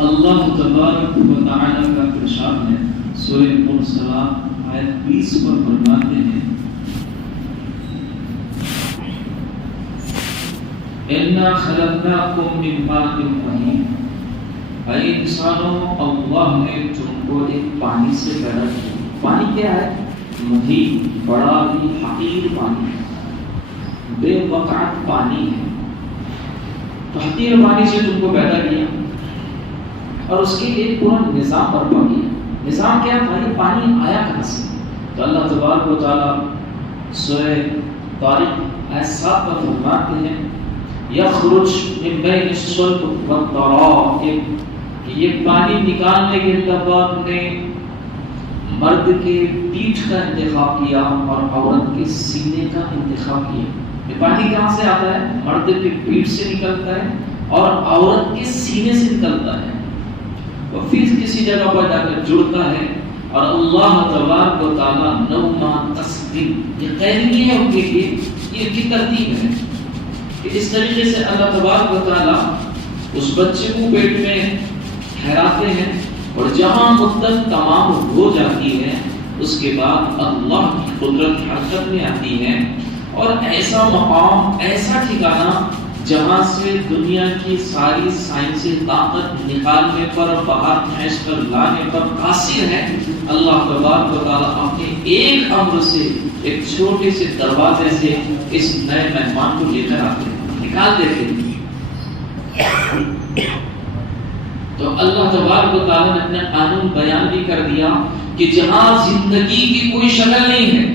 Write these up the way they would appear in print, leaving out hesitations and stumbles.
اللہ تبارک و تعالی کا ارشاد ہے سورہ مرسلات آیت 20 پر فرماتے ہیں اِنَّا خَلَقْنَاكُم مِّن مَّاءٍ مَّهِينٍ، اے انسانوں اللہ نے تم کو ایک پانی سے پیدا کیا۔ پانی کیا ہے؟ مہین، بڑا ہی حقیر پانی ہے، بے وقعت پانی ہے۔ تو حقیر پانی سے تم کو پیدا کیا اور اس کے لیے پورا نظام برپا کیا۔ نظام کیا تھا؟ یہ پانی آیا کہاں سے؟ تو اللہ تبارک و تعالی سورہ طارق آیت 7 پر فرماتے ہیں یخرج من بین الصلب والترائب، کہ یہ پانی نکالنے کے لیے اللہ نے مرد کے پیٹھ کا انتخاب کیا اور عورت کے سینے کا انتخاب کیا۔ یہ پانی کہاں سے آتا ہے؟ مرد کے پیٹھ سے نکلتا ہے اور عورت کے سینے سے نکلتا ہے، اور پھر کسی جگہ پر جا کر جڑتا ہے، اور اللہ تبارک و تعالیٰ نوما تصدیق، یہ قیدی ہے ان کے لیے، یہ ان کی ترتیب ہے کہ اس طریقے سے اللہ تبارک و تعالیٰ اس بچے کو پیٹ میں ٹھہراتے ہیں، اور جہاں مدت تمام ہو جاتی ہے اس کے بعد اللہ کی قدرت حرکت میں آتی ہے، اور ایسا مقام، ایسا ٹھکانہ جہاں سے دنیا کی ساری سائنسی طاقت نکالنے پر، باہر کھینچ کر لانے پر قاصر ہے۔ اللہ تبارک و تعالیٰ اپنے ایک امر سے، ایک چھوٹے سے دروازے سے اس نئے مہمان کو لے کر آتے ہیں، نکال دیتے ہیں۔ تو اللہ تبارک و تعالیٰ نے اپنا قانون بیان بھی کر دیا کہ جہاں زندگی کی کوئی شکل نہیں ہے،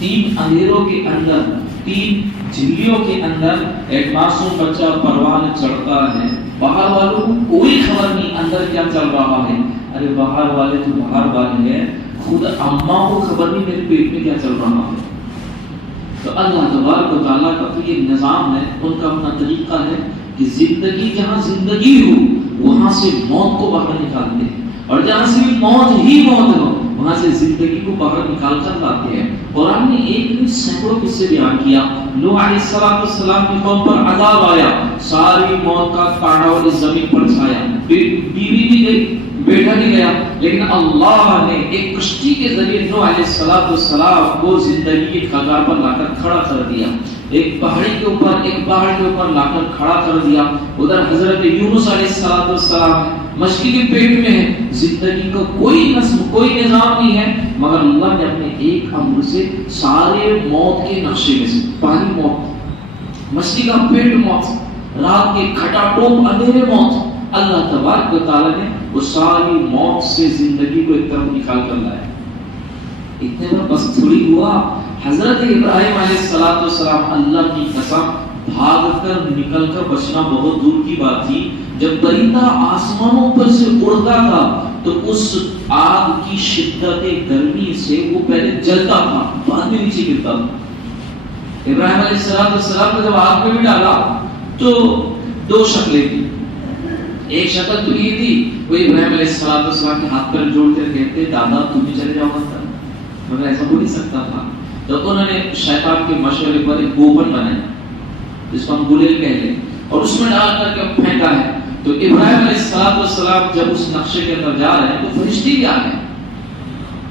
3 اندھیروں کے اندر، 3 جھلیوں کے اندر ایک معصوم بچہ پروان چڑھتا ہے، باہر والوں کو کوئی خبر نہیں اندر کیا چل رہا ہے۔ ارے باہر والے تو باہر والے ہیں، خود اماں کو خبر نہیں میرے پیٹ میں کیا چل رہا ہے۔ تو اللہ تبارک و تعالیٰ کا تو یہ نظام ہے، ان کا اپنا طریقہ ہے کہ زندگی جہاں زندگی ہو وہاں سے موت کو باہر نکالتے ہیں، اور جہاں سے موت ہی موت ہو وہاں سے زندگی کو باہر نکال کر لاتے ہیں۔ قرآن نے ایک نہیں سینکڑوں قصے بیان کیا۔ نوح علیہ السلام کی قوم پر عذاب آیا، ساری موت کا کاڑا اور اس زمین پر چھایا، بیوی بھی گئی، بیٹا بھی گیا، لیکن اللہ نے ایک کشتی کے ذریعے نوح علیہ السلام کو زندگی کی کگار پر لا کر کھڑا کر دیا، ایک پہاڑی کے اوپر، ایک پہاڑ کے اوپر لا کر کھڑا کر دیا۔ ادھر حضرت یونس علیہ السلام مچھلی کے پیٹ میں ہے، زندگی کا کوئی نظم، کوئی نظام نہیں ہے، مگر اللہ نے اپنے ایک امر سے سارے موت کے نقشے میں سے، پانی موت، مچھلی کا پیٹ موت، رات کے کھٹا ٹوپ اندھیرے موت، اللہ تبارک و تعالیٰ نے وہ ساری موت سے زندگی کو ایک طرف نکال کر لایا۔ اتنے پر بس تھوڑی ہوا، حضرت ابراہیم علیہ السلام اللہ کی قسم بھاگ کر نکل کر بچنا بہت دور کی بات تھی، جب پرندہ آسمانوں پر سے اڑتا تھا تو اس آگ کی شدت گرمی سے وہ پہلے جلتا تھا، بعد میں نیچے گرتا تھا۔ ابراہیم علیہ السلام کو جب آگ میں بھی ڈالا تو 2 شکلیں تھی۔ ایک شکل تو یہ تھی، وہ ابراہیم علیہ السلام کے ہاتھ پر جوڑ کر کہتے دادا تم بھی چلے جاؤ مت، مگر ایسا ہو نہیں سکتا تھا۔ تو انہوں نے شیطان کے مشورے پر ایک گوبر بنایا جس کو ہم گلیل کہہ لیں، اور اس میں ڈال کر کے پھینکا ہے۔ تو ابراہیم علیہ السلام جب اس نقشے کے اندر جا رہے ہیں تو فرشتے بھی آ گئے،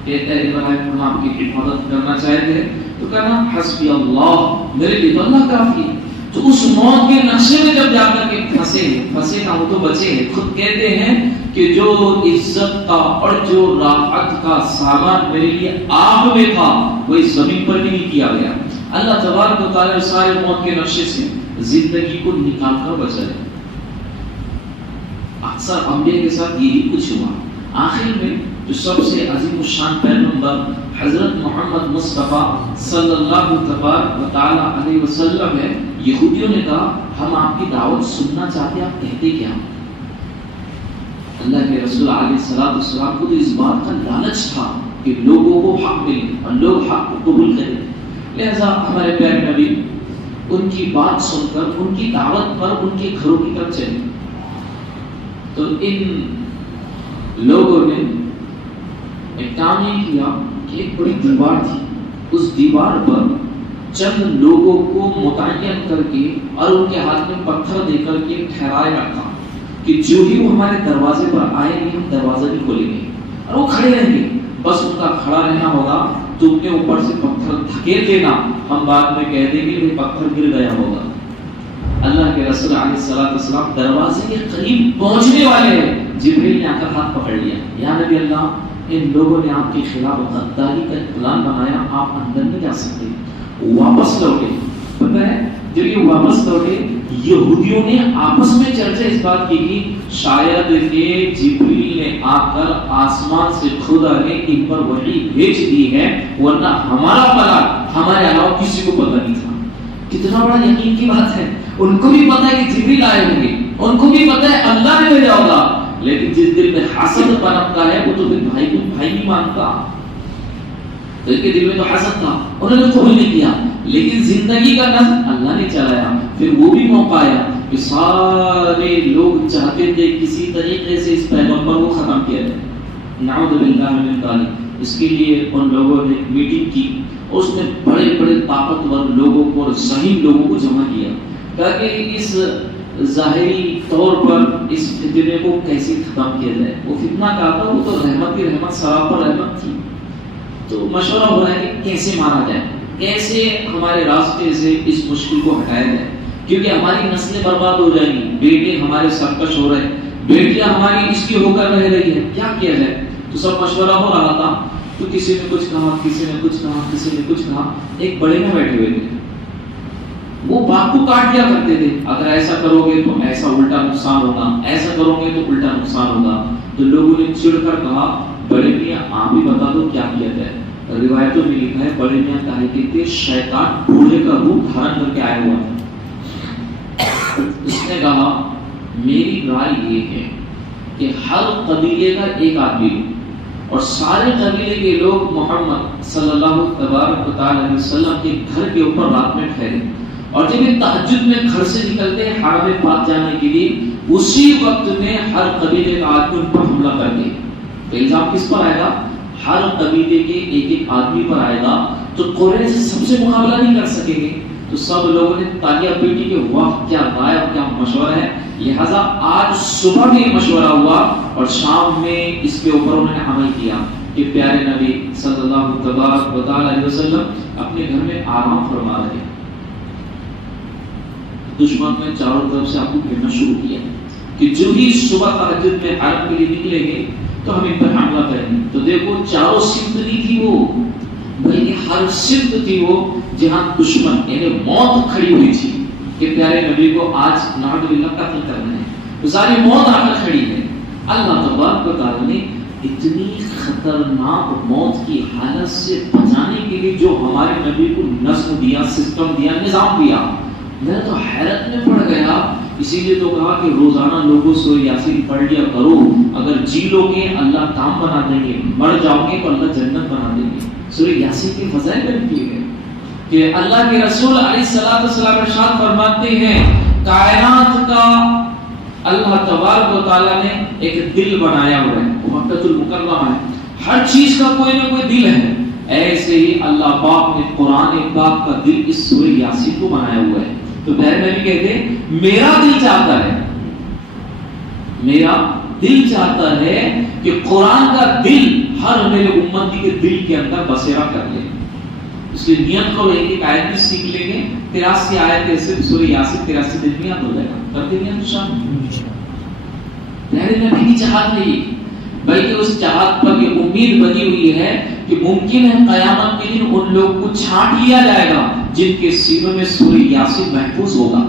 کہتے ہیں ابراہیم ہم آپ کی حفاظت کرنا چاہتے ہیں، تو کہنا حسبی اللہ، میرے لیے تو اللہ کافی ہے۔ تو اس موت کے نقشے میں جب جا کر کے پھنسے نہ ہو تو بچے ہیں۔ خود کہتے ہیں کہ جو عزت کا اور جو راحت کا سامان میرے لیے آگ میں تھا وہ اس زمین پر بھی نہیں کیا گیا۔ اللہ تبارک و تعالیٰ سارے موت کے نقشے سے زندگی کو نکال کر بچایا۔ اکثر انبیاء کے ساتھ یہی کچھ ہوا۔ آخر میں جو سب سے عظیم الشان پیغمبر حضرت محمد مصطفیٰ صلی اللہ تبارک و تعالیٰ علیہ وسلم ہے، یہودیوں نے کہا ہم آپ کی دعوت سننا چاہتے ہیں، آپ کہتے کیا؟ اللہ کے رسول علیہ السلام کو تو اس بات کا لالچ تھا کہ لوگوں کو حق ملے اور لوگ حق کو قبول کریں، لہذا ہمارے پیارے نبی ان کی بات سن کر ان کی دعوت پر ان کے گھروں کی طرف چلے۔ تو ان لوگوں نے ایک کام یہ کیا کہ ایک بڑی دیوار تھی، اس دیوار پر چند لوگوں کو متعین کر کے اور ان کے ہاتھ میں پتھر دے کر کے ٹھہرائے رکھا، کہ جو ہی وہ ہمارے دروازے پر آئیں گے ہم دروازہ نہیں کھولیں گے اور وہ کھڑے رہیں گے، بس ان کا کھڑا رہنا ہوگا، تو ان کے اوپر سے پتھر دھکیل دینا، ہم بعد میں کہہ دیں گے کہ پتھر گر گیا ہوگا۔ اللہ کے رسول علیہ الصلوۃ والسلام دروازے کے قریب پہنچنے والے ہیں، جبریل نے آ کر ہاتھ پکڑ لیا، یا نبی اللہ ان لوگوں نے آپ کے خلاف غداری کا پلان بنایا، آپ اندر نہیں جا سکتے، واپس لوٹے۔ پتہ ہے جب یہ واپس لوٹے، یہودیوں نے آپس میں چرچا اس بات کی کہ شاید کہ جبریل نے آ کر آسمان سے خدا نے ان پر وحی بھیج دی ہے، ورنہ ہمارا پلان ہمارے علاوہ کسی کو پتہ نہیں تھا۔ کتنا بڑا یقین کی بات ہے، ان کو بھی پتہ ہے کہ جبریل آئے ہوں گے، ان کو بھی پتہ ہے اللہ نے بھیجا ہوگا، لیکن جس دل میں حسد پنپتا ہے وہ تو پھر بھائی کو بھائی نہیں مانتا، تو ان کے دل میں تو حسد تھا، انہوں نے قبول نہیں کیا، لیکن زندگی کا نظم اللہ نے چلایا۔ پھر وہ بھی موقع آیا کہ سارے لوگ چاہتے تھے کسی طریقے سے اس پیغمبر کو ختم کیا جائے، نعوذ باللہ من ذالک۔ اس کے لیے ان لوگوں نے میٹنگ کی، اس میں بڑے بڑے طاقتور لوگوں کو اور ذہین لوگوں کو جمع کیا تاکہ اس ظاہری طور پر اس فتنے کو کیسے ختم کیا جائے۔ وہ فتنہ کا تھا، وہ تو رحمت کی رحمت، سراپر رحمت تھی، تو مشورہ ہو رہا ہے کہ کیسے مارا جائے، کیسے ہمارے راستے سے اس مشکل کو ہٹایا جائے، کیونکہ ہماری نسلیں برباد ہو جائیں گی، بیٹے ہمارے سرکش ہو رہے ہیں، بیٹیاں ہماری اس کی ہو کر رہ رہی ہے، کیا کیا جائے۔ تو سب مشورہ ہو رہا تھا، تو کسی نے کچھ کہا، کسی نے کچھ کہا، کسی نے کچھ کہا۔ ایک بڑے میں بیٹھے ہوئے تھے، وہ بات کو کاٹ دیا کرتے تھے، اگر ایسا کرو گے تو ایسا الٹا نقصان ہوگا، ایسا کرو گے تو الٹا نقصان ہوگا۔ تو لوگوں نے چڑ کر کہا بڑے میاں آپ ہی بتا دو کیا کیا جائے۔ روایتوں میں لکھا ہے بڑے میاں کہا کہ شیطان بوڑھے کا روپ دھارن کر کے آیا ہوا تھا۔ اس نے کہا میری رائے یہ ہے کہ ہر قبیلے کا ایک آدمی اور سارے قبیلے کے لوگ محمد صلی اللہ تبارک علیہ وسلم کے گھر کے اوپر رات میں ٹھہرے، اور جب یہ تہجد میں گھر سے نکلتے ہیں حرم پاک جانے کے لیے، اسی وقت میں ہر قبیلے کا آدمی ان پر حملہ کر دے۔ تو الزام کس پر آئے گا؟ ہر قبیلے کے ایک ایک آدمی پر آئے گا، تو قریش سب سے مقابلہ نہیں کر سکیں گے۔ تو سب لوگوں نے تالیاں پیٹی کہ واہ کیا رائے اور کیا مشورہ ہے۔ لہذا آج صبح میں مشورہ ہوا اور شام میں اس کے اوپر انہوں نے عمل کیا کہ پیارے نبی صلی اللہ تبارک علیہ وسلم اپنے گھر میں آرام فرما رہے ہیں، دشمن نے چاروں طرف سے آپ کو گھیرنا شروع کیا کہ جو ہی صبح تہجد میں حرم کے لیے نکلیں گے تو ہم ان پر حملہ کریں گے۔ تو دیکھو چاروں سمت نہیں تھی وہ، بلکہ ہر سمت تھی وہ جہاں دشمن یعنی موت کھڑی ہوئی تھی کہ پیارے نبی کو آج نعوذ باللہ قتل کرنا ہے، تو ساری موت آ کر کھڑی ہے۔ اللہ تبارک و تعالی نے اتنی خطرناک موت کی حالت سے بچانے کے لیے جو ہمارے نبی کو نظم دیا، سسٹم دیا، نظام دیا، میں تو حیرت میں پڑ گیا۔ اسی لیے تو کہا کہ روزانہ لوگوں سورہ یاسین پڑھ لیا کرو، اگر جی لو گے اللہ کام بنا دیں گے، مر جاؤ گے تو اللہ جنت بنا دیں گے۔ سورہ یاسین کے فضائل بیان کیے گئے کہ اللہ کے رسول علیہ الصلوۃ والسلام ارشاد فرماتے ہیں کائنات کا اللہ تبارک و تعالیٰ نے ایک دل بنایا ہوا ہے، مکۃ المکرمہ ہے، ہر چیز کا کوئی نہ کوئی دل ہے، ایسے ہی اللہ پاک نے قرآن پاک کا دل اس سورہ یاسین کو بنایا ہوا ہے۔ تو پہلے نبی کہتے ہیں میرا دل چاہتا ہے، میرا دل چاہتا ہے کہ قرآن کا دل ہر میرے امتی کے دل کے اندر بسیرا کر لے۔ اس لیے نیت کرو ایک ایک آیت بھی سیکھ لیں گے، 83 آیتیں صرف سورہ یاسین 83 دن میں یاد ہو جائے گا، کرتے نہیں ہیں شام۔ پہلے نبی کی چاہت نہیں، بلکہ اس چاہت پر یہ امید بنی ہوئی ہے کہ ممکن ہے قیامت کے دن ان لوگوں کو چھانٹ لیا جائے گا جن کے سینوں میں سورہ یاسین محفوظ ہوگا۔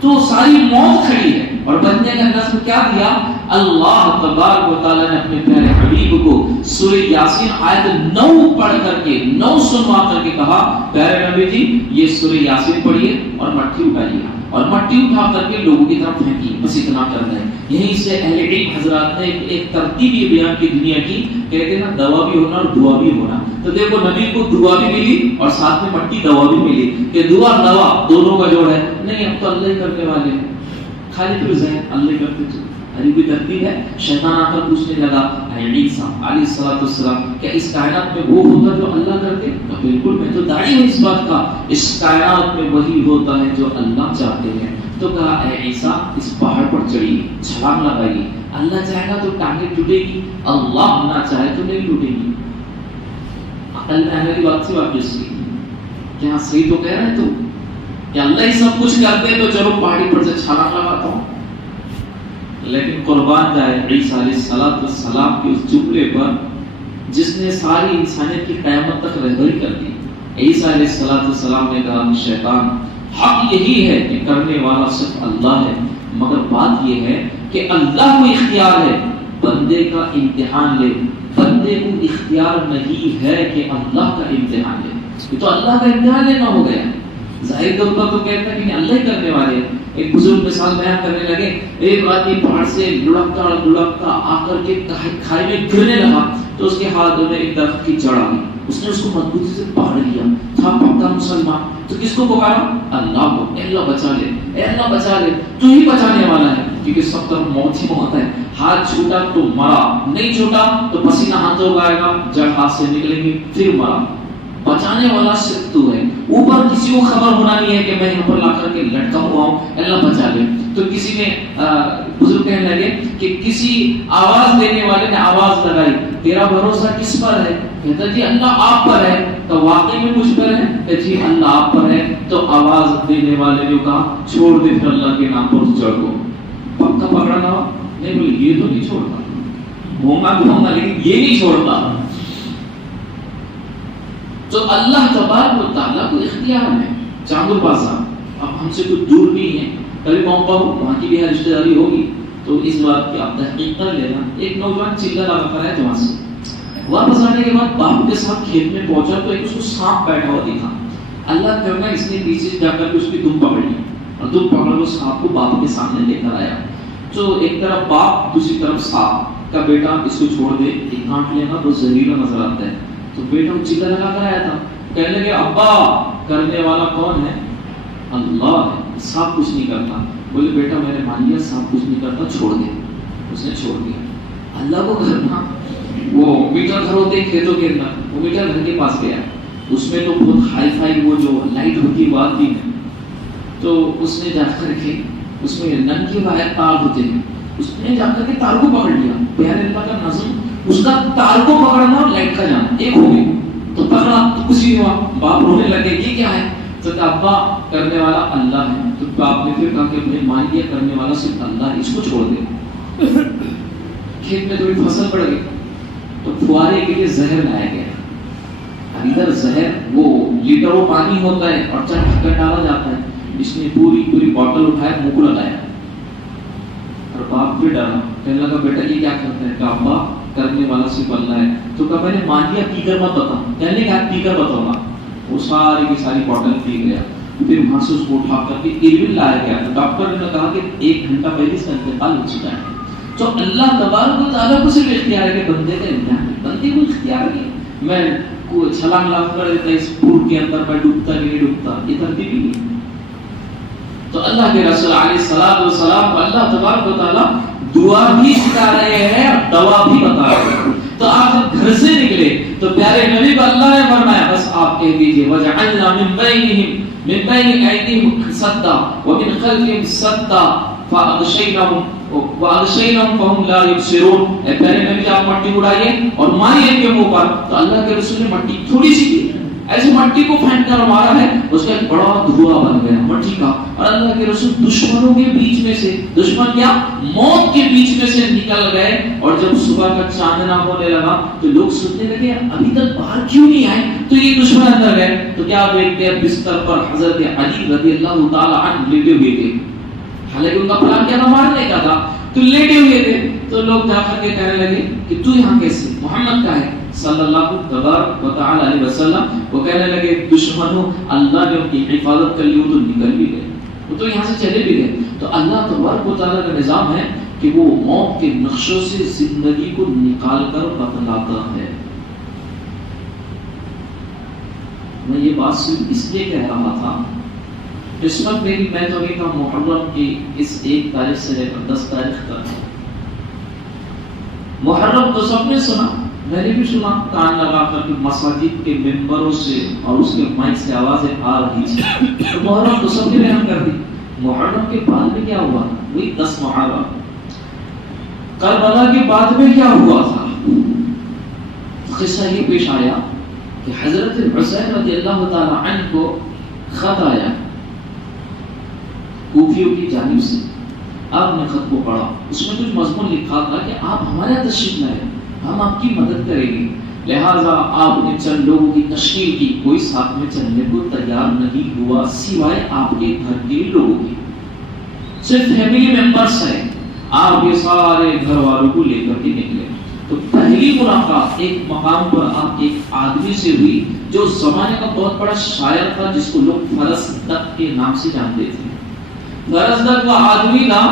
تو ساری موت کھڑی ہے، اور بننے کا نظم کیا دیا؟ اللہ تبارک و تعالیٰ نے اپنے پیارے حبیب کو سورہ یاسین آیت 9 پڑھ کر کے 9 سنوا کر کے کہا پیارے نبی جی یہ سورہ یاسین پڑھیے اور مٹی اٹھائیے، اور مٹی اٹھا کر کے لوگوں کی طرف پھینکی، بس اتنا کرنا ہے۔ یہیں سے اہل علم حضرات نے ایک ترتیب یہ بیان کی دنیا کی، کہتے ہیں نا دوا بھی ہونا اور دعا بھی ہونا۔ تو دیکھو نبی کو دعا بھی ملی اور ساتھ میں مٹی دوا بھی ملی کہ دعا دوا دونوں کا جوڑ ہے۔ نہیں اب تو اللہ ہی کرنے والے ہیں، خالی تو ذہن اللہ ہی کرتے تھے، ابھی کوئی ترتیب ہے؟ شیطان آ کر پوچھنے لگا عیسیٰ علیہ السلام کیا اس کائنات میں وہ ہوتا جو اللہ کرتے؟ تو بالکل میں تو داعی ہوں اس بات کا، اس کائنات میں وہی ہوتا ہے جو اللہ چاہتے ہیں۔ تو کہا اے عیسیٰ اس پہاڑ پر چڑھیے، چھلانگ لگائیے، اللہ چاہے گا تو ٹانگیں ٹوٹے گی، اللہ نہ چاہے تو نہیں ٹوٹے گی۔ عقل میں آنے کی بات سے واپس کی، کیا صحیح تو کہہ رہے تو کہ اللہ ہی سب کچھ کرتے تو چلو پہاڑی پر سے چھلانگ لگاتا ہوں۔ لیکن قربان جائے عیسیٰ علیہ السلام کے اس جملے پر جس نے ساری انسانیت کی قیامت تک رہبری کر دی۔ عیسیٰ علیہ السلام نے کہا شیطان حق یہی ہے کہ کرنے والا صرف اللہ ہے، مگر بات یہ ہے کہ اللہ کو اختیار ہے بندے کا امتحان لے، بندے کو اختیار نہیں ہے کہ اللہ کا امتحان لے۔ یہ تو اللہ کا امتحان لینا ہو گیا، ظاہر طور پر تو کہتا ہے کہ اللہ ہی کرنے والے ہیں۔ ایک بزرگ مثال بیان کرنے لگے، ایک آدمی پہاڑ سے لڑکتا آ کر کے کھائی میں گرنے لگا تو اس کے ہاتھوں میں ایک درخت کی جڑ آ گئی، اس نے اس کو مضبوطی سے پکڑ لیا، تھا پکا مسلمان، تو کس کو پکارا؟ اللہ کو، اے اللہ بچا لے، اے اللہ بچا لے، تو ہی بچانے والا ہے، کیونکہ سب طرف موت ہی موت ہے۔ ہاتھ چھوٹا تو مرا، نہیں چھوٹا تو پسینہ ہاتھوں کا آئے گا، جڑ ہاتھ سے نکلیں گی، پھر مرا۔ بچانے والا صرف تو ہے، اوپر کسی کو خبر ہونا نہیں ہے کہ میں یہاں پر لا کر کے لٹکا ہوا ہوں، اللہ بچا لے۔ تو کسی نے بزرگ کہنے لگے کہ کسی آواز دینے والے نے آواز لگائی، تیرا بھروسہ کس پر ہے؟ کہتا جی اللہ آپ پر ہے۔ تو واقعی میں مجھ پر ہے؟ کہ جی اللہ آپ پر ہے۔ تو آواز دینے والے نے کہا چھوڑ دے پھر اللہ کے نام پر چڑھ کو، پکا پکڑنا ہو نہیں، بولے یہ تو نہیں چھوڑتا، گھومنا لیکن یہ نہیں چھوڑتا۔ تو اللہ تبارک و تعالیٰ کو اختیار ہے۔ چاندر بازار اب ہم سے کچھ دور نہیں ہے، کبھی پہنچا ہو وہاں کی بھی رشتہ داری ہوگی تو اس بات کی آپ تحقیق کر لینا۔ ایک نوجوان چلا لگا کر آیا وہاں سے، واپس آنے کے بعد باپ کے ساتھ کھیت میں پہنچا تو ایک اس کو سانپ بیٹھا ہوا دکھا۔ اللہ کرنا اس نے پیچھے جا کر کے اس کی دم پکڑ لی اور دم پکڑ کر اس سانپ کو باپ کے سامنے لے کر آیا۔ تو ایک طرف باپ دوسری طرف سانپ کا بیٹا اس کو چھوڑ دے، ایک کاٹ لینا تو زہریلا نظر آتا ہے۔ تو بیٹا چلا لگا کر آیا تھا، کہنے لگے ابا کرنے والا کون ہے؟ اللہ ہے، سانپ کچھ نہیں کرتا۔ بولے بیٹا میں نے مان لیا سانپ کچھ نہیں کرتا، چھوڑ دے۔ اس نے چھوڑ دیا۔ اللہ کو کرنا، وہ میٹر گھر ہوتے کھیتوں کے اندر، وہ میٹر گھر کے پاس گیا، اس میں تو بہت ہائی فائی وہ جو لائٹ ہوتی ہے وہ آتی ہے، تو اس نے جا کر کے اس میں ننگے وائر تار ہوتے ہیں، اس نے جا کر کے تار کو پکڑ لیا۔ پیارے اللہ کا نظم، اس کا تار کو پکڑنا اور لائٹ کا جانا ایک ہو گئی۔ تو پکڑا تو کچھ نہیں ہوا، باپ رونے لگے یہ کیا ہے؟ تو ابا کرنے والا اللہ ہے۔ تو باپ نے پھر کہا کہ میں مان لیا کرنے والا صرف اللہ ہے، اس کو چھوڑ دے۔ کھیت میں تھوڑی فصل پڑ گئی تو فوارے کے لیے زہر لایا گیا۔ اب ادھر زہر وہ لیٹروں پانی ہوتا ہے اور چڑھ کر ڈالا جاتا ہے، اس نے پوری بوتل اٹھایا منہ کو لگایا اور باپ بھی ڈرا، کہنے لگا بیٹا یہ کیا کرتا ہے؟ کہا ابا کرنے والا صرف اللہ ہے۔ تو کہا میں نے مان لیا، پی کر مت بتا۔ کہنے کہ آپ پی کر بتاؤں گا۔ وہ ساری کی ساری بوتل پی گیا، پھر وہاں سے اس کو اٹھا کر کے اربن لایا گیا۔ تو ڈاکٹر نے کہا کہ 1 گھنٹہ پہلے اس کا انتقال ہو چکا ہے۔ تو اللہ تبارک و تعالیٰ کو صرف اختیار ہے کہ بندے کا امتحان ہے، بندے کو اختیار نہیں۔ میں چھلانگ لگا کر دیتا اس پور کے اندر میں ڈوبتا کہ نہیں ڈوبتا، یہ ترتیب ہی نہیں۔ تو اللہ کے رسول علیہ الصلوۃ والسلام اللہ تبارک و تعالیٰ دعا بھی سکھا رہے ہیں اور دوا بھی بتا رہے ہیں۔ تو آپ جب گھر سے نکلے تو پیارے نبی کو اللہ نے فرمایا بس آپ کہہ دیجئے وَجَعَلْنَا مِن بَيْنِ أَيْدِيهِمْ سَدًّا وَمِنْ خَلْفِهِمْ سَدًّا فَأَغْشَيْنَاهُمْ فَهُمْ لَا يُبْصِرُونَ۔ اے پیارے نبی آپ مٹی اڑائیے اور ماری ان کے منہ پر۔ تو اللہ کے رسول نے مٹی تھوڑی سی کی، ایسی مٹی کو پھینک کر مارا ہے، اس کا ایک بڑا دھواں بن گیا مٹی کا، اور اللہ کے رسول دشمنوں کے بیچ میں سے، دشمن کیا موت کے بیچ میں سے نکل گئے۔ اور جب صبح کا چاندنا ہونے لگا تو لوگ سوچنے لگے ابھی تک باہر کیوں نہیں آئے؟ تو یہ دشمن اندر گئے تو کیا دیکھتے ہیں بستر پر حضرت علی رضی اللہ تعالی عنہ لیٹے ہوئے تھے، حالانکہ ان کا پلان کیا تھا؟ مارنے کا تھا، تو لیٹے ہوئے تھے۔ تو لوگ جا کر کے کہنے لگے کہ تو یہاں کیسے؟ محمد کا ہے صلی اللہ تبارک و تعالی علیہ وسلم۔ وہ کہنے لگے دشمنوں اللہ نے ان کی حفاظت کر لی، وہ تو نکل بھی گئے، وہ تو یہاں سے چلے بھی گئے۔ تو اللہ تبارک و تعالی کا نظام ہے کہ وہ موت کے نقشوں سے زندگی کو نکال کر بتلاتا ہے۔ میں یہ بات صرف اس لیے کہہ رہا تھا، اس وقت میری میں تو نہیں تھا محرم کی اس 1 تاریخ سے لے کر 10 تاریخ تک۔ محرم تو سب نے سنا، میں نے بھی سنا، کان لگا کر کے مساجد کے ممبروں سے اور اس کے مائک سے آوازیں آ رہی تھی۔ تو محرم تو سب نے بیان کر دی، محرم کے بعد میں کیا ہوا تھا؟ وہی 10 محرم. کربلا کے بعد میں کیا ہوا تھا؟ قصہ یہ پیش آیا کہ حضرت حسین رضی اللہ تعالی عنہ کو خط آیا کوفیوں کی جانب سے. آپ نے خط کو پڑھا, اس میں کچھ مضمون لکھا تھا کہ آپ ہمارے یہاں تشریف لائے, ہم آپ کی مدد کریں گے, لہذا آپ نے چند لوگوں کی تشکیل کی. کوئی ساتھ میں چلنے کو تیار نہیں ہوا سوائے آپ کے گھر کے لوگوں کی, صرف فیملی ممبرس ہیں. آپ یہ سارے گھر والوں کو لے کر کے نکلے. تو پہلی ملاقات ایک مقام پر آپ ایک آدمی سے ہوئی جو زمانے کا بہت بڑا شاعر تھا, جس کو لوگ فرزدق کے نام سے جانتے تھے. فرزدق کا آدمی تھا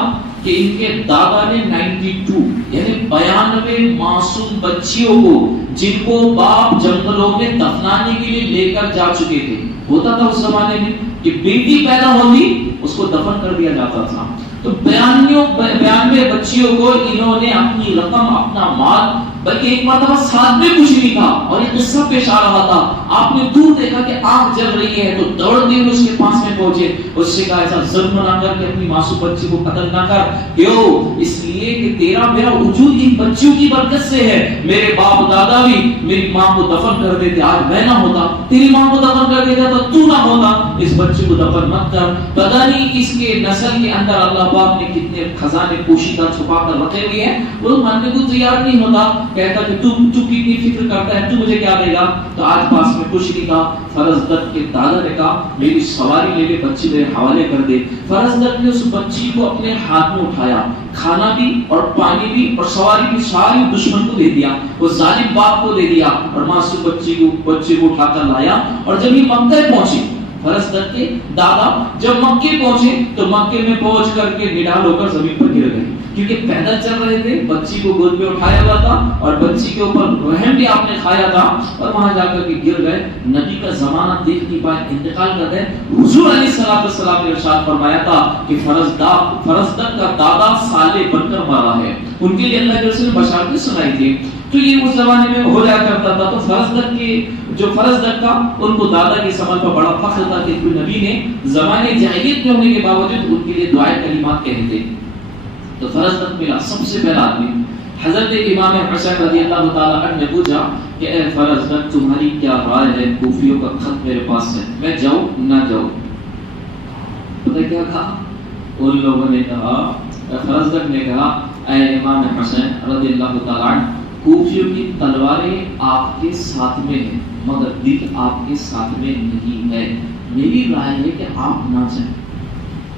کہ ان کے دادا نے 92 یعنی 92 معصوم بچیوں کو, جن کو باپ جنگلوں میں دفنانے کے لیے لے کر جا چکے تھے. ہوتا تھا اس زمانے میں کہ بیٹی پیدا ہوتی اس کو دفن کر دیا جاتا تھا. تو 92 بچیوں کو انہوں نے اپنی رقم, اپنا مال, بلکہ ایک مرتبہ ساتھ میں کچھ نہیں تھا اور یہ قصہ پیش آ رہا تھا. آپ نے دور دیکھا کہ آگ جل رہی ہے تو دوڑتے ہوئے اس کے پاس میں پہنچے. اس سے کہا ایسا ظلم نہ کر کہ اپنی معصوم بچی کو قتل نہ کر. کیوں؟ اس لیے کہ تیرا میرا وجود ان بچیوں کی برکت سے ہے. میرے باپ دادا بھی میری ماں کو دفن کر دیتے, آج میں نہ ہوتا, تیری ماں کو دفن کر دیتا تو تو نہ ہوتا. اس بچے کو دفن مت کر. پتہ نہیں اس کے نسل کے اندر اللہ پاک نے کتنے خزانے پوشیدہ چھپا کر رکھے ہوئے ہیں. وہ ماننے کو تیار نہیں ہوتا, کہتا کہ تو کتنی فکر کرتا ہے, تو مجھے کیا دے گا. تو آج پاس میں کچھ نہیں تھا. فرزدق کے دادا نے کہا میری سواری لے لے, بچی میرے حوالے کر دے. فرزدق نے اس بچی کو اپنے ہاتھ میں اٹھایا, کھانا بھی اور پانی بھی اور سواری بھی ساری دشمن کو دے دیا, وہ ظالم باپ کو دے دیا, اور معصوم بچی کو اٹھا کر لایا. اور جب یہ مکہ پہنچی, فرزدق کے دادا جب مکے پہنچے تو مکے میں پہنچ کر کے نڈال ہو کر زمین پر گر گئے, کیونکہ پیدل چل رہے تھے. بچی کو گود میں اٹھایا ہوا تھا اور بچی کے اوپر رحم بھی آپ نے کھایا تھا, اور وہاں جا کر کے گر گئے. نبی کا زمانہ دیکھ نہیں پائے, انتقال کر گئے. حضور علیہ السلام نے ارشاد فرمایا تھا کہ فرزدق کا دادا صالح بن کر مرا ہے. ان کے لیے اللہ کے رسول نے بشارتیں سنائی تھی. تو یہ اس زمانے میں ہو جایا کرتا تھا. تو فرزدق کا ان کو دادا کی سمجھ پر بڑا فخر تھا کہ نبی نے زمانے جاہلیت میں ہونے کے باوجود ان کے لیے دعائیں کلمات کہے تھے. تو فرزدق ملا سب سے پہلا آدمی. حضرت امام حسین رضی اللہ تعالی عنہ نے پوچھا کہ اے فرزدق تمہاری کیا رائے ہے, کوفیوں کا خط میرے پاس ہے, میں جاؤں نہ جاؤں؟ پتہ کیا کہا ان لوگوں نے؟ کہا, فرزدق نے کہا اے امام حسین رضی اللہ تعالی عنہ, کوفیوں کی تلواریں آپ کے ساتھ میں ہیں مگر دل آپ کے ساتھ میں نہیں ہے. میری رائے ہے کہ آپ نہ جائیں.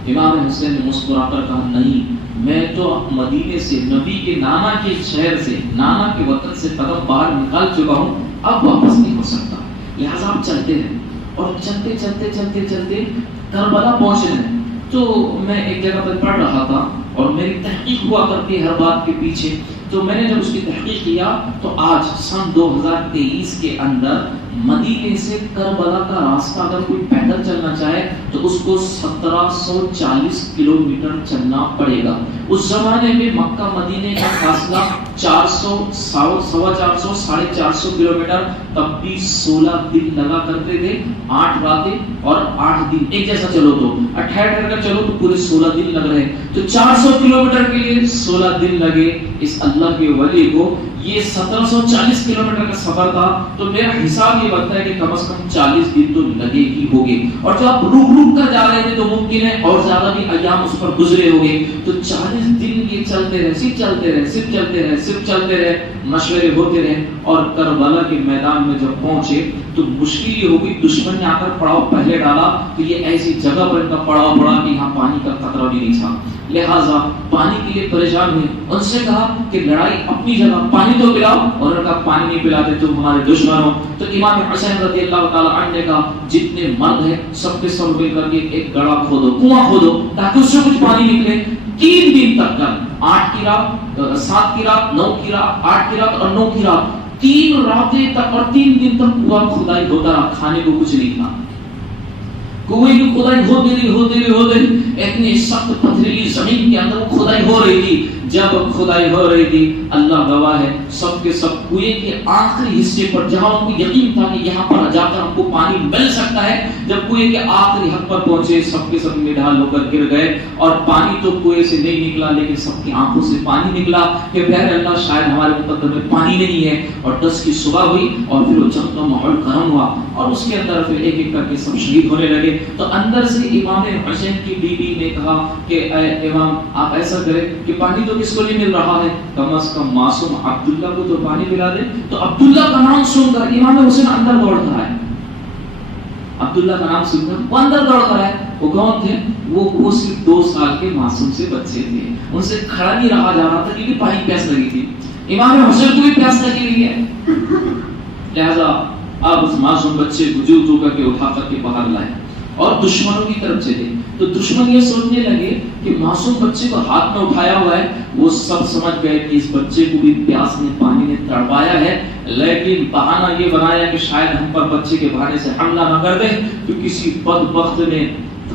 امام حسین نے مسکرا کر کہا نہیں, میں تو مدینے سے, نبی کے نانا کے شہر سے, نانا کے وطن سے قدم باہر نکال چکا ہوں, اب واپس نہیں ہو سکتا. لہٰذا آپ چلتے ہیں. اور چلتے چلتے چلتے چلتے کربلا پہنچ رہے ہیں. تو میں ایک جگہ پر پڑھ رہا تھا اور میری تحقیق ہوا کرتی ہے ہر بات کے پیچھے. تو میں نے جب اس کی تحقیق کیا تو آج سن 2023 کے اندر مدینے سے کربلا کا راستہ اگر کوئی پیدل چلنا چاہے تو اس کو 1740 کلومیٹر چلنا پڑے گا. اس زمانے میں مکہ مدینے کا فاصلہ 400 سوا 400 450 کلومیٹر, تب بھی 16 دن لگا کرتے تھے. 8 راتیں اور 8 دن ایک جیسا چلو تو ٹھہر کر چلو تو پورے 16 دن لگ رہے. تو 400 کلومیٹر کے لیے 16 دن لگے. اس اللہ کے ولی کو یہ 1740 کلومیٹر کا سفر تھا. تو میرا حساب یہ بنتا ہے کہ کم از کم 40 دن تو لگے ہی ہوگے. اور جو آپ رک کر جا رہے تھے تو ممکن ہے اور زیادہ بھی ایام اس پر گزرے ہوگے. تو 40 دن یہ چلتے رہے, صرف چلتے رہے, مشورے ہوتے رہے. اور کربلا کے میدان میں جب پہنچے تو مشکل یہ ہوگی, دشمن نے آ کر پڑاؤ پہلے ڈالا تو یہ ایسی جگہ پر ان کا پڑاؤ پڑا کہ یہاں پانی کا خطرہ بھی نہیں تھا. لہٰذا پانی کے لیے پریشان ہوئے. ان سے کہا کہ لڑائی اپنی جگہ, پانی تو پلاؤ. اور ان کا پانی نہیں پلاتے تو ہمارے دشمن ہو. تو امام حسین رضی اللہ تعالی عنہ نے کہا جتنے مرد ہیں سب کے سب مل کر کے ایک گڑھا کھودو, کنواں کھودو تاکہ اس سے کچھ پانی نکلے. 3 دن تک کر, 8 کی رات, 7 کی رات, 9 کی رات, 8 کی رات اور 9 کی رات, 3 راتیں تک اور 3 دن تک کنواں کھدائی ہوتا رہا. کھانے کو کچھ نہیں تھا. کنویں کی کھدائی ہوتی رہی. اتنی سخت پتھریلی زمین کے اندر وہ کھدائی ہو رہی تھی. جب کھدائی ہو رہی تھی اللہ گواہ ہے سب کے سب کنویں کے آخری حصے پر جہاں ان کو یقین تھا کہ یہاں پر جا کر ہم کو پانی مل سکتا ہے، جب کنویں کے آخری حد پر پہنچے سب کے سب نڈھال ہو کر گر گئے اور پانی تو کنویں سے نہیں نکلا لیکن سب کی آنکھوں سے پانی نکلا کہ بہر اللہ شاید ہمارے مقدر میں پانی نہیں ہے۔ اور 10 کی صبح ہوئی اور پھر وہ جنگ کا ماحول گرم ہوا اور اس کے اندر پھر ایک ایک کر کے سب شہید ہونے لگے۔ تو اندر سے امام حسین کی بیوی نے کہا کہ اے امام آپ ایسا کریں کہ پانی تو کس کو نہیں مل رہا ہے، کم از کم معصوم عبداللہ کو تو پانی پلا دے۔ تو عبداللہ کا نام سن کر امام حسین اندر دوڑ کر آئے، عبداللہ کا نام سن کر وہ اندر دوڑ کر آئے۔ وہ کون تھے؟ وہ صرف 2 سال کے معصوم سے بچے تھے، ان سے کھڑا نہیں رہا جا رہا تھا کیونکہ پانی پیاس لگی تھی۔ امام حسین کو بھی پیاس لگی ہوئی ہے، لہذا آپ اس معصوم بچے کو جو کر کے اٹھا کر کے باہر لائے اور دشمنوں کی طرف چلے۔ تو دشمن یہ سوچنے لگے کہ معصوم بچے کو ہاتھ میں اٹھایا ہوا ہے، وہ سب سمجھ گئے کہ اس بچے کو بھی پیاس نے پانی نے تڑپایا ہے، لیکن بہانہ یہ بنایا کہ شاید ہم پر بچے کے بہانے سے حملہ نہ کر دے، تو کسی بدبخت نے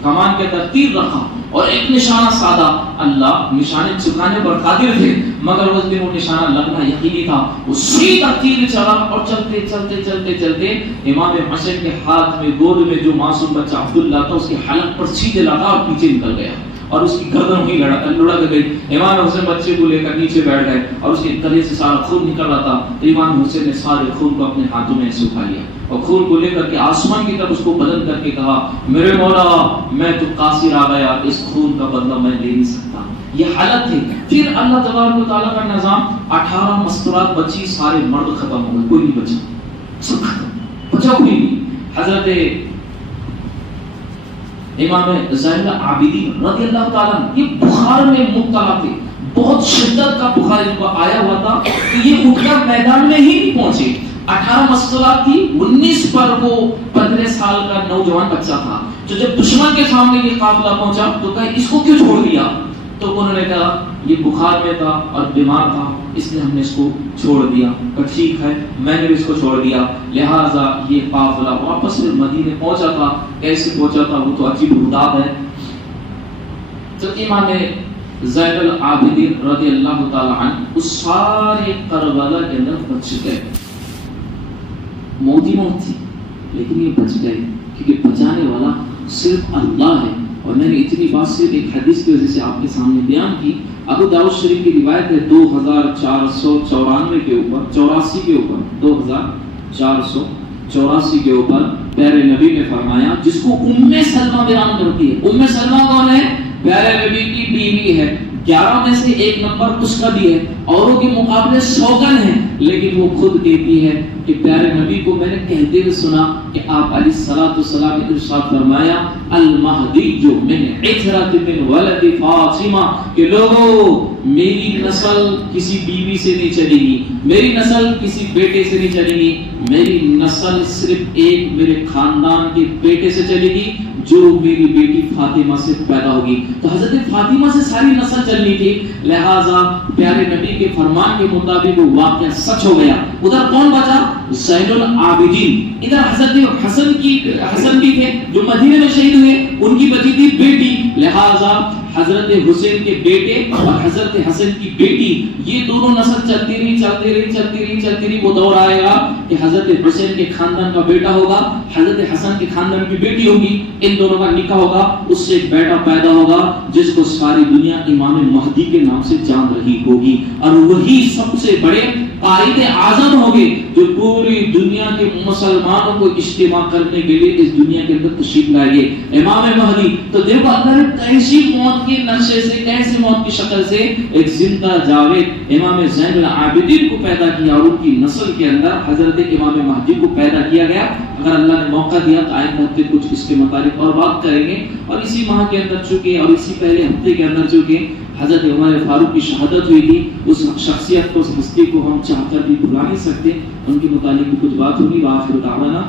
کمان کے اندر تیر رکھا اور ایک نشانہ سادہ، اللہ نشانے چکانے پر قادر تھے مگر اس دن وہ نشانہ لگنا یقینی تھا، وہ سیدھا تیر چلا اور چلتے چلتے چلتے چلتے امام حسین کے ہاتھ میں گود میں جو معصوم بچہ عبداللہ تھا اس کے حلق پر سیدھے لگا اور پیچھے نکل گیا اور اس کی گردن وہیں لڑک گئی۔ امام حسین بچے کو لے کر نیچے بیٹھ گئے اور اس کے گلے سے سارا خون نکل رہا تھا، تو امام حسین نے سارے خون کو اپنے ہاتھوں میں سکھا لیا اور خون کو لے کر کے آسمان کی طرف اس کو بلند کر کے کہا میرے مولا میں تو قاصر آ گیا، اس خون کا بدلہ میں لے نہیں سکتا۔ یہ حالت تھی۔ پھر اللہ تبارک و تعالیٰ کا نظام 18 مستورات بچی، سارے مرد ختم ہو گئے، کوئی نہیں بچا، سب ختم، بچا کوئی نہیں۔ حضرت امام زین العابدین رضی اللہ تعالیٰ یہ بخار میں مبتلا تھے، بہت شدت کا بخار ان کو آیا ہوا تھا کہ یہ اٹھ کر میدان میں ہی نہیں پہنچے۔ 18 مستورات تھی، 19 پر وہ 15 سال کا نوجوان بچہ تھا۔ تو جب دشمن کے سامنے یہ قافلہ پہنچا تو کہا اس کو کیوں چھوڑ دیا؟ تو انہوں نے کہا یہ بخار میں تھا اور بیمار تھا اس لیے ہم نے اس کو چھوڑ دیا، اور ٹھیک ہے میں نے بھی اس کو چھوڑ دیا۔ لہٰذا یہ قافلہ واپس مدینے پہنچا تھا، کیسے پہنچا تھا وہ تو عجیب برداد ہے۔ تو امام زین العابدین رضی اللہ تعالی عنہ اس سارے کربلا کے اندر بچ گئے، موت تھی لیکن یہ بچ گئے کیونکہ بچانے والا صرف اللہ ہے۔ اور میں نے اتنی بات صرف ایک حدیث کی وجہ سے آپ کے سامنے بیان کی۔ ابو داؤد شریف کی روایت ہے 2494 کے اوپر 84 کے اوپر 2484 کے اوپر پیارے نبی نے فرمایا، جس کو ام سلمہ بیان کرتی ہے۔ ام سلمہ کون ہے؟ پیارے نبی کی بیوی ہے، 11 میں سے 1 نمبر اس کا بھی ہے، اوروں کے مقابلے 100 گن ہے، لیکن وہ خود کہتی ہے کہ پیارے نبی کو میں نے کہتے ہوئے سنا کہ آپ علیہ الصلوۃ والسلام نے ارشاد فرمایا المہدی جو من عترۃ من ولد فاطمہ، کہ لوگوں میری نسل کسی بیوی سے نہیں چلے گی، میری نسل کسی بیٹے سے نہیں چلے گی، میری نسل صرف ایک میرے خاندان کے بیٹے سے چلے گی جو میری بیٹی فاطمہ سے پیدا ہوگی۔ تو حضرت فاطمہ سے ساری نسل چلنی تھی، لہٰذا پیارے نبی کے فرمان کے مطابق وہ واقعہ سچ ہو گیا۔ ادھر کون بچا؟ زین العابدین۔ ادھر حضرت حسن بھی تھے جو مدینے میں شہید ہوئے، ان کی بچی تھی بیٹی، لہٰذا حضرت حسین کے بیٹے اور حضرت حسن کی بیٹی، یہ دونوں نسل چلتی رہی۔ وہ دور آئے گا کہ حضرت حسین کے خاندان کا بیٹا ہوگا، حضرت حسن کے خاندان کی بیٹی ہوگی، ان دونوں کا نکاح ہوگا، اس سے ایک بیٹا پیدا ہوگا جس کو ساری دنیا امام مہدی کے نام سے جان رہی ہوگی، اور وہی سب سے بڑے قائد اعظم ہوگے جو پوری دنیا کے مسلمانوں کو اجتماع کرنے کے لیے اس دنیا کے اندر تشریف لائیں گے، امام مہدی۔ تو دیکھو اللہ نے کیسی موت کے نقشے سے، کیسی موت کی شکل سے ایک زندہ جاوید امام زین العابدین کو پیدا کیا، اور ان کی نسل کے اندر حضرت امام مہدی کو پیدا کیا گیا۔ اگر اللہ نے موقع دیا تو آئندہ ہفتے کچھ اس کے متعلق اور بات کریں گے۔ اور اسی ماہ کے اندر چونکہ اور اسی پہلے ہفتے کے اندر چونکہ حضرت عمر فاروق کی شہادت ہوئی تھی، اس شخصیت کو، اس ہستی کو ہم چاہ کر بھی بھلا نہیں سکتے، ان کے متعلق بھی کچھ بات ہوگی۔ وآخر دعوانا